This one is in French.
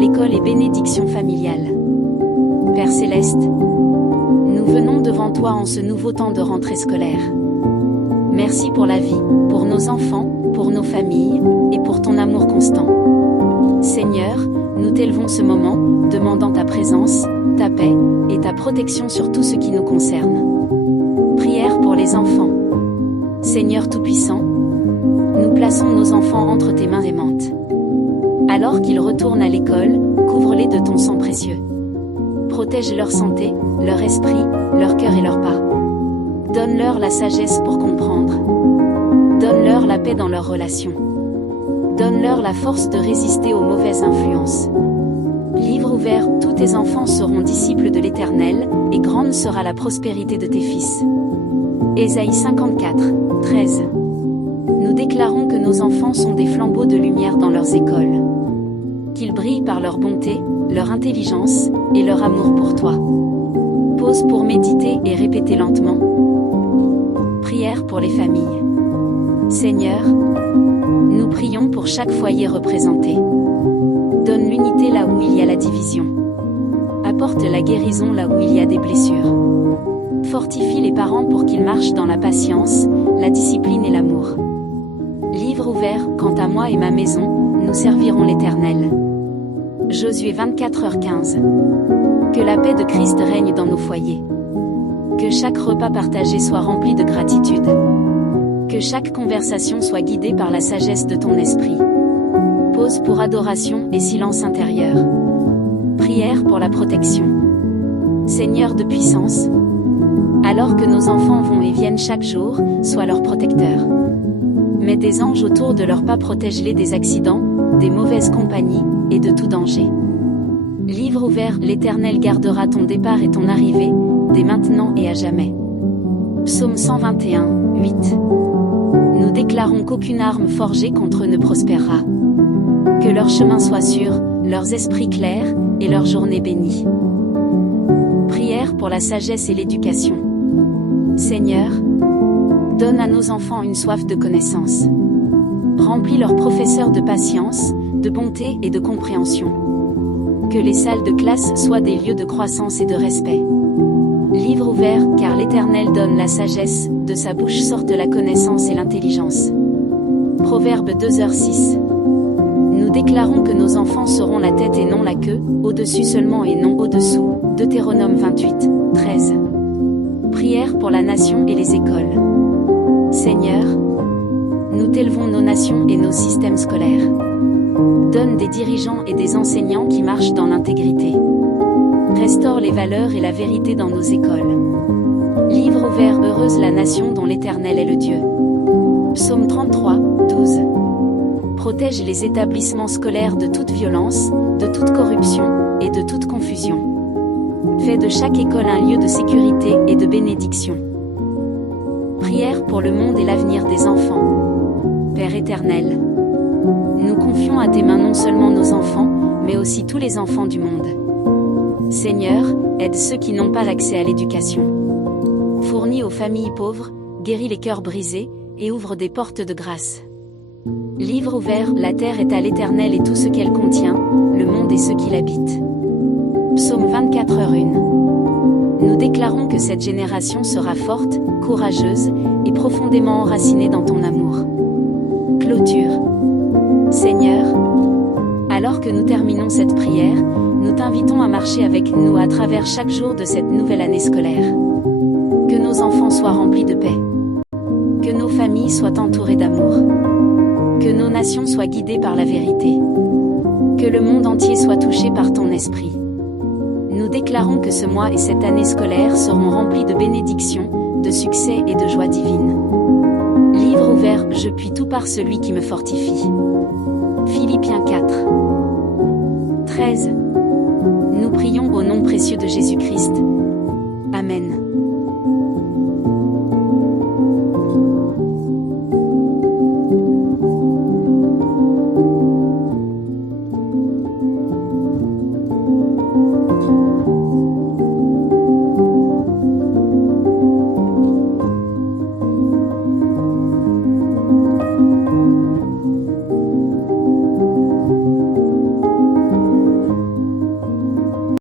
l'école et bénédiction familiale. Père Céleste, nous venons devant toi en ce nouveau temps de rentrée scolaire. Merci pour la vie, pour nos enfants, pour nos familles, et pour ton amour constant. Seigneur, nous t'élevons ce moment, demandant ta présence, ta paix, et ta protection sur tout ce qui nous concerne. Prière pour les enfants. Seigneur Tout-Puissant, nous plaçons nos enfants entre tes mains aimantes. Alors qu'ils retournent à l'école, couvre-les de ton sang précieux. Protège leur santé, leur esprit, leur cœur et leurs pas. Donne-leur la sagesse pour comprendre. Donne-leur la paix dans leurs relations. Donne-leur la force de résister aux mauvaises influences. Livre ouvert, tous tes enfants seront disciples de l'Éternel, et grande sera la prospérité de tes fils. Ésaïe 54, 13. Nous déclarons que nos enfants sont des flambeaux de lumière dans leurs écoles. Qu'ils brillent par leur bonté, leur intelligence, et leur amour pour toi. Pause pour méditer et répéter lentement. Prière pour les familles. Seigneur, nous prions pour chaque foyer représenté. Donne l'unité là où il y a la division. Apporte la guérison là où il y a des blessures. Fortifie les parents pour qu'ils marchent dans la patience, la discipline et l'amour. Livre ouvert, quant à moi et ma maison, nous servirons l'Éternel. Josué 24h15. Que la paix de Christ règne dans nos foyers. Que chaque repas partagé soit rempli de gratitude. Que chaque conversation soit guidée par la sagesse de ton esprit. Pause pour adoration et silence intérieur. Prière pour la protection. Seigneur de puissance, alors que nos enfants vont et viennent chaque jour, sois leur protecteur. Mets des anges autour de leurs pas, protège-les des accidents, des mauvaises compagnies, et de tout danger. Livre ouvert, l'Éternel gardera ton départ et ton arrivée, dès maintenant et à jamais. Psaume 121, 8. Nous déclarons qu'aucune arme forgée contre eux ne prospérera. Que leur chemin soit sûr, leurs esprits clairs, et leur journée bénie. Prière pour la sagesse et l'éducation. Seigneur, donne à nos enfants une soif de connaissance. Remplis leurs professeurs de patience, de bonté et de compréhension. Que les salles de classe soient des lieux de croissance et de respect. Livre ouvert, car l'Éternel donne la sagesse, de sa bouche sortent la connaissance et l'intelligence. Proverbe 2h6. Nous déclarons que nos enfants seront la tête et non la queue, au-dessus seulement et non au-dessous. Deutéronome 28, 13. Prière pour la nation et les écoles. Seigneur, nous t'élevons nos nations et nos systèmes scolaires. Donne des dirigeants et des enseignants qui marchent dans l'intégrité. Restaure les valeurs et la vérité dans nos écoles. Livre ouvert, heureuse la nation dont l'Éternel est le Dieu. Psaume 33, 12. Protège les établissements scolaires de toute violence, de toute corruption, et de toute confusion. Fais de chaque école un lieu de sécurité et de bénédiction. Prière pour le monde et l'avenir des enfants. Père éternel, nous confions à tes mains non seulement nos enfants, mais aussi tous les enfants du monde. Seigneur, aide ceux qui n'ont pas accès à l'éducation. Fournis aux familles pauvres, guéris les cœurs brisés, et ouvre des portes de grâce. Livre ouvert, la terre est à l'Éternel et tout ce qu'elle contient, le monde et ceux qui l'habitent. Psaume 24h1. Nous déclarons que cette génération sera forte, courageuse, et profondément enracinée dans ton amour. Clôture. Seigneur, alors que nous terminons cette prière, nous t'invitons à marcher avec nous à travers chaque jour de cette nouvelle année scolaire. Que nos enfants soient remplis de paix. Que nos familles soient entourées d'amour. Que nos nations soient guidées par la vérité. Que le monde entier soit touché par ton esprit. Nous déclarons que ce mois et cette année scolaire seront remplis de bénédictions, de succès et de joie divine. Livre ouvert, je puis tout par celui qui me fortifie. Philippiens 4, 13. Nous prions au nom précieux de Jésus-Christ. Amen.